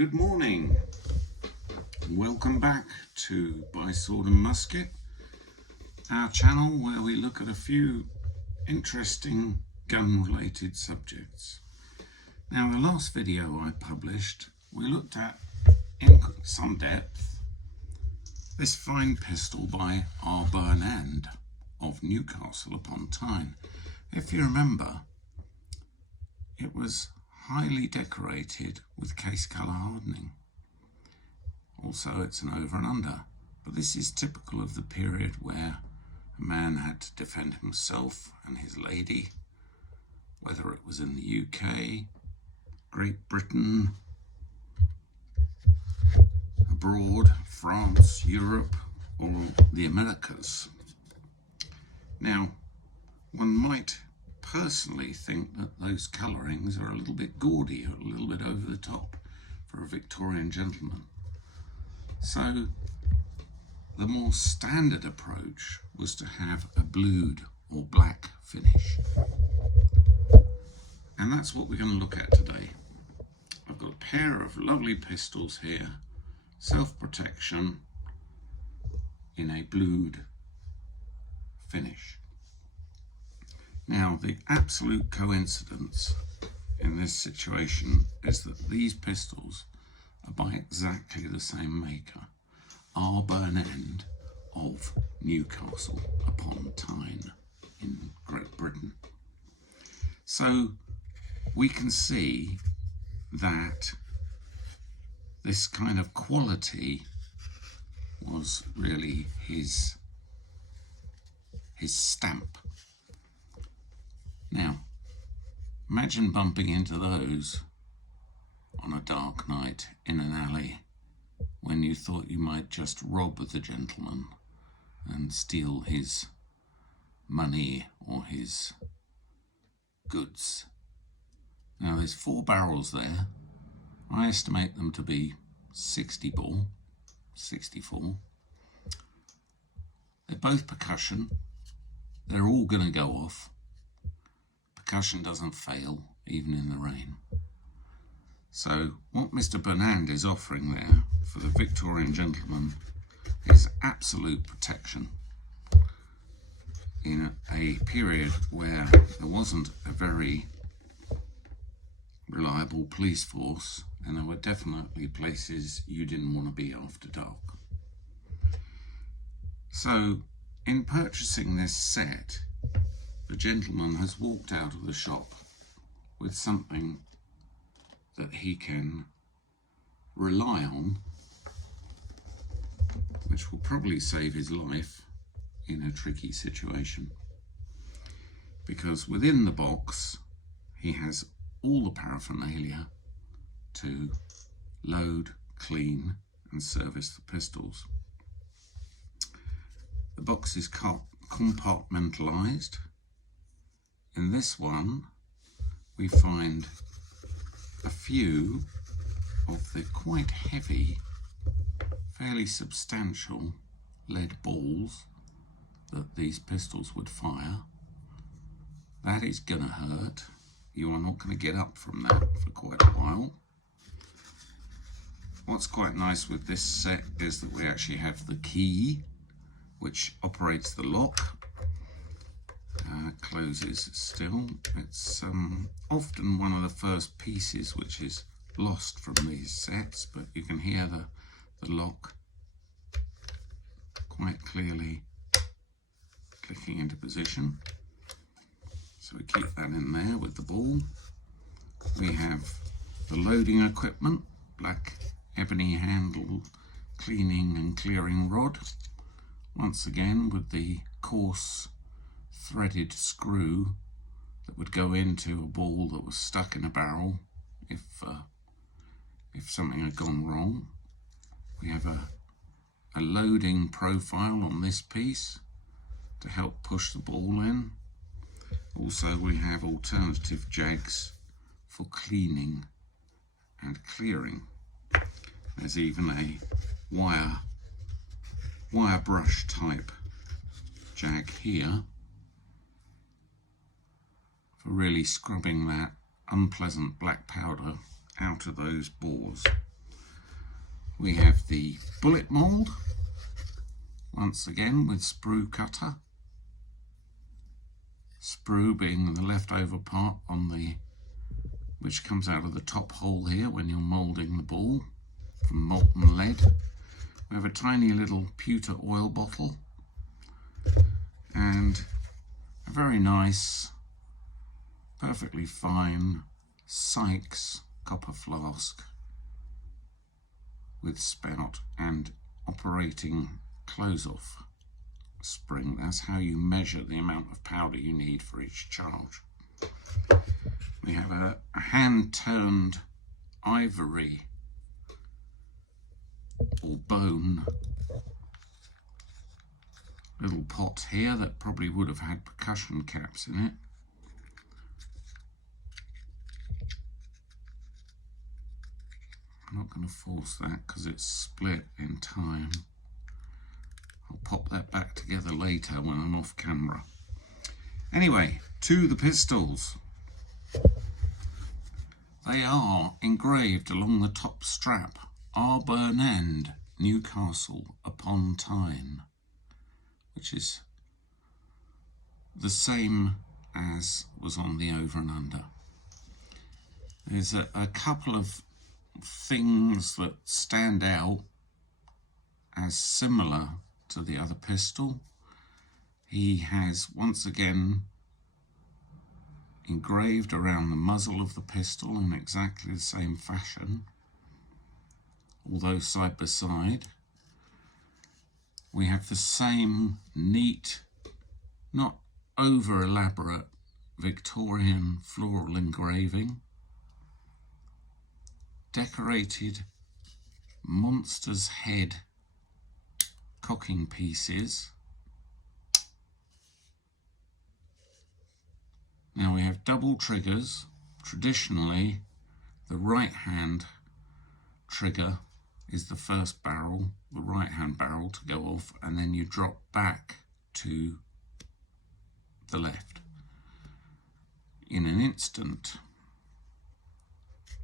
Good morning. Welcome back to By Sword and Musket, our channel where we look at a few interesting gun-related subjects. Now, in the last video I published, we looked at, in some depth, this fine pistol by R. Burnand of Newcastle upon Tyne. If you remember, it was highly decorated with case colour hardening. Also, it's an over and under, but this is typical of the period where a man had to defend himself and his lady, whether it was in the UK, Great Britain, abroad, France, Europe, or the Americas. Now, one might personally think that those colourings are a little bit gaudy, or a little bit over the top for a Victorian gentleman. So the more standard approach was to have a blued or black finish. And that's what we're going to look at today. I've got a pair of lovely pistols here, self-protection in a blued finish. Now, the absolute coincidence in this situation is that these pistols are by exactly the same maker, R. Burnand of Newcastle upon Tyne in Great Britain. So we can see that this kind of quality was really his stamp. Now, imagine bumping into those on a dark night in an alley when you thought you might just rob the gentleman and steal his money or his goods. Now, there's 4 barrels there. I estimate them to be 60 ball, 64. They're both percussion. They're all going to go off. Percussion doesn't fail, even in the rain. So what Mr. Burnand is offering there for the Victorian gentleman is absolute protection in a period where there wasn't a very reliable police force, and there were definitely places you didn't want to be after dark. So in purchasing this set, the gentleman has walked out of the shop with something that he can rely on, which will probably save his life in a tricky situation. Because within the box, he has all the paraphernalia to load, clean, and service the pistols. The box is compartmentalized. In this one, we find a few of the quite heavy, fairly substantial lead balls that these pistols would fire. That is going to hurt. You are not going to get up from that for quite a while. What's quite nice with this set is that we actually have the key which operates the lock. Closes still. It's often one of the first pieces which is lost from these sets, but you can hear the lock quite clearly clicking into position. So we keep that in there with the ball. We have the loading equipment, black ebony handle cleaning and clearing rod, once again with the coarse threaded screw that would go into a ball that was stuck in a barrel if something had gone wrong. We have a loading profile on this piece to help push the ball in. Also, we have alternative jags for cleaning and clearing. There's even a wire brush type jag here for really scrubbing that unpleasant black powder out of those bores. We have the bullet mould, once again with sprue cutter. Sprue being the leftover part which comes out of the top hole here when you're moulding the ball from molten lead. We have a tiny little pewter oil bottle and a very nice, perfectly fine Sykes copper flask with spout and operating close-off spring. That's how you measure the amount of powder you need for each charge. We have a hand-turned ivory or bone little pot here that probably would have had percussion caps in it. I'm not going to force that because it's split in time. I'll pop that back together later when I'm off camera. Anyway, to the pistols. They are engraved along the top strap, Arbor End, Newcastle upon Tyne, which is the same as was on the over and under. There's a couple of things that stand out as similar to the other pistol. He has once again engraved around the muzzle of the pistol in exactly the same fashion, although side by side. We have the same neat, not over elaborate Victorian floral engraving, decorated monster's head cocking pieces. Now we have double triggers. Traditionally, the right hand trigger is the first barrel, the right hand barrel to go off, and then you drop back to the left in an instant.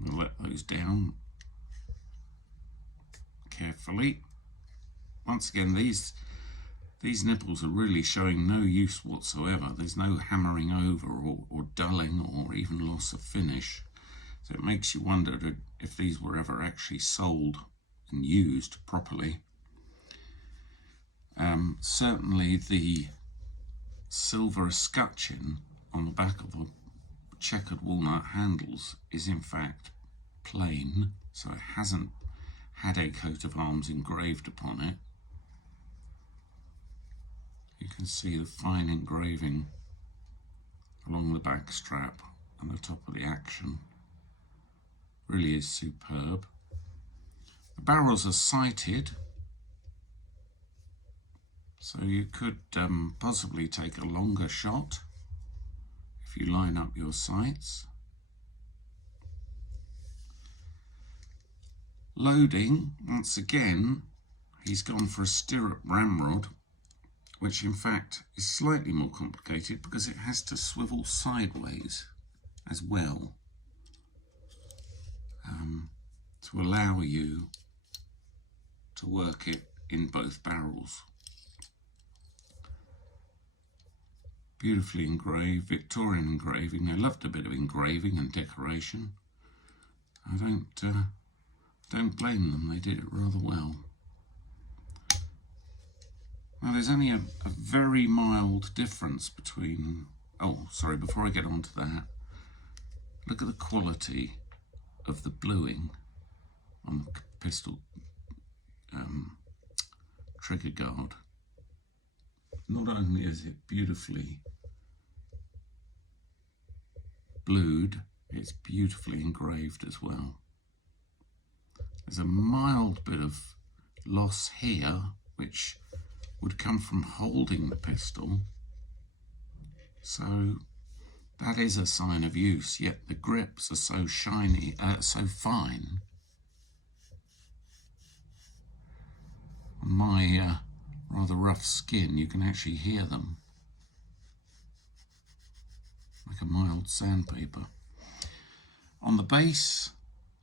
We'll let those down carefully. Once again, these nipples are really showing no use whatsoever. There's no hammering over or dulling or even loss of finish. So it makes you wonder if these were ever actually sold and used properly. Certainly the silver escutcheon on the back of the checkered walnut handles is in fact plain, so it hasn't had a coat of arms engraved upon it. You can see the fine engraving along the back strap and the top of the action. Really is superb. The barrels are sighted, so you could possibly take a longer shot if you line up your sights. Loading, once again, he's gone for a stirrup ramrod, which in fact is slightly more complicated because it has to swivel sideways as well to allow you to work it in both barrels. Beautifully engraved, Victorian engraving. I loved a bit of engraving and decoration. I don't blame them, they did it rather well. Now there's only a very mild difference between, before I get on to that, look at the quality of the bluing on the pistol trigger guard. Not only is it beautifully blued, it's beautifully engraved as well. There's a mild bit of loss here, which would come from holding the pistol, so that is a sign of use, yet the grips are so shiny, so fine. On my rather rough skin, you can actually hear them like a mild sandpaper. On the base,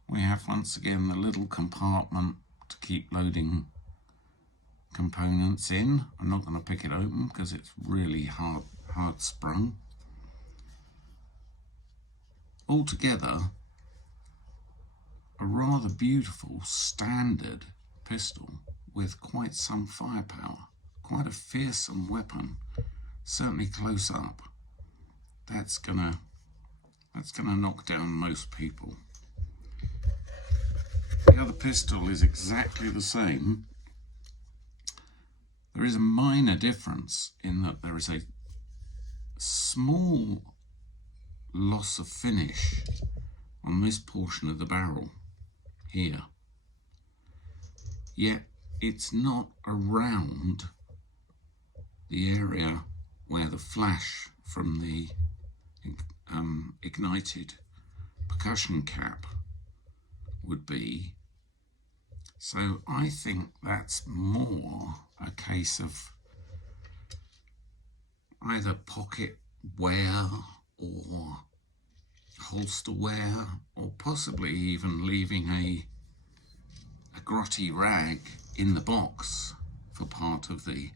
we have once again the little compartment to keep loading components in. I'm not going to pick it open because it's really hard sprung. Altogether, a rather beautiful standard pistol with quite some firepower, quite a fearsome weapon, certainly close up. That's gonna knock down most people. The other pistol is exactly the same. There is a minor difference in that there is a small loss of finish on this portion of the barrel here. Yet it's not around the area where the flash from the ignited percussion cap would be. So I think that's more a case of either pocket wear or holster wear, or possibly even leaving a grotty rag in the box for part of the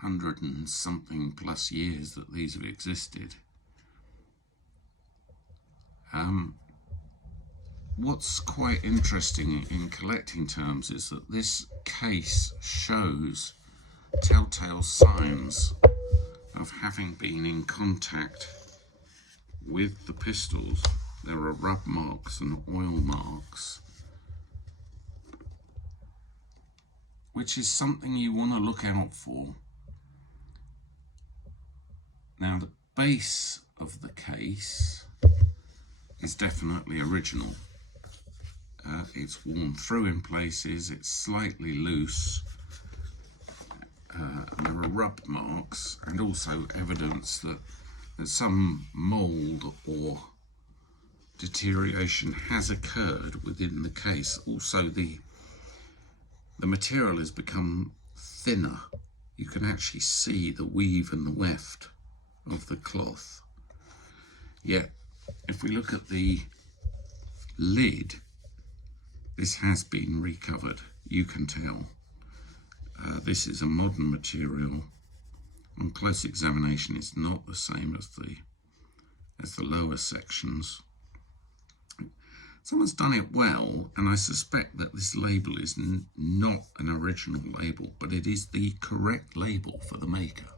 100 and something plus years that these have existed. What's quite interesting in collecting terms is that this case shows telltale signs of having been in contact with the pistols. There are rub marks and oil marks, which is something you want to look out for. Now, the base of the case is definitely original. It's worn through in places, it's slightly loose, and there are rub marks and also evidence that some mould or deterioration has occurred within the case. Also, the material has become thinner. You can actually see the weave and the weft of the cloth. Yet, if we look at the lid, this has been recovered, you can tell. This is a modern material. On close examination, it's not the same as the lower sections. Someone's done it well, and I suspect that this label is not an original label, but it is the correct label for the maker.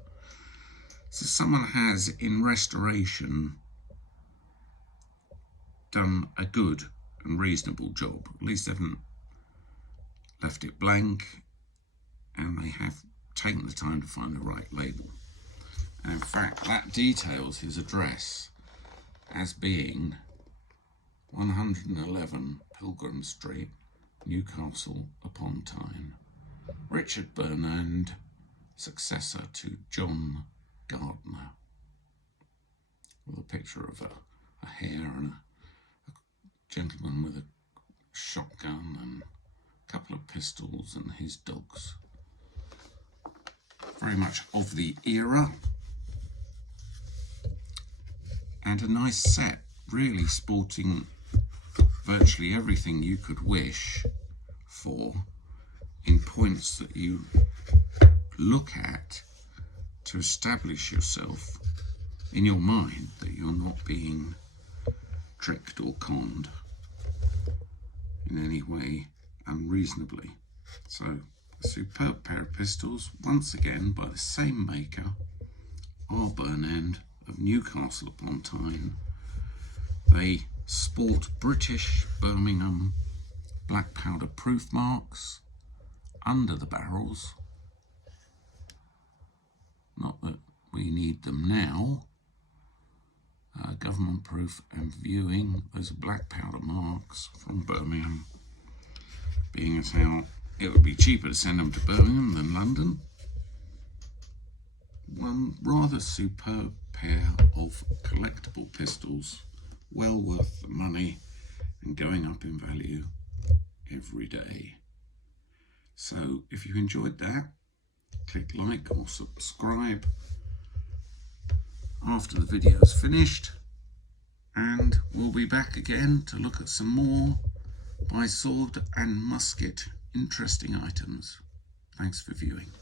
So someone has, in restoration, done a good and reasonable job. At least they haven't left it blank, and they have taken the time to find the right label. And in fact, that details his address as being 111 Pilgrim Street, Newcastle upon Tyne. Richard Burnand, successor to John Gardner. With a picture of a hare and a gentleman with a shotgun and a couple of pistols and his dogs. Very much of the era. And a nice set, really sporting virtually everything you could wish for in points that you look at to establish yourself in your mind that you're not being tricked or conned in any way unreasonably. So, a superb pair of pistols, once again by the same maker, R. Burnand of Newcastle upon Tyne. They sport British Birmingham black powder proof marks under the barrels. Not that we need them now. Government proof and viewing. Those are black powder marks from Birmingham, being as how it would be cheaper to send them to Birmingham than London. One rather superb pair of collectible pistols, well worth the money and going up in value every day. So if you enjoyed that, click like or subscribe after the video is finished, and we'll be back again to look at some more by sword and musket interesting items. Thanks for viewing.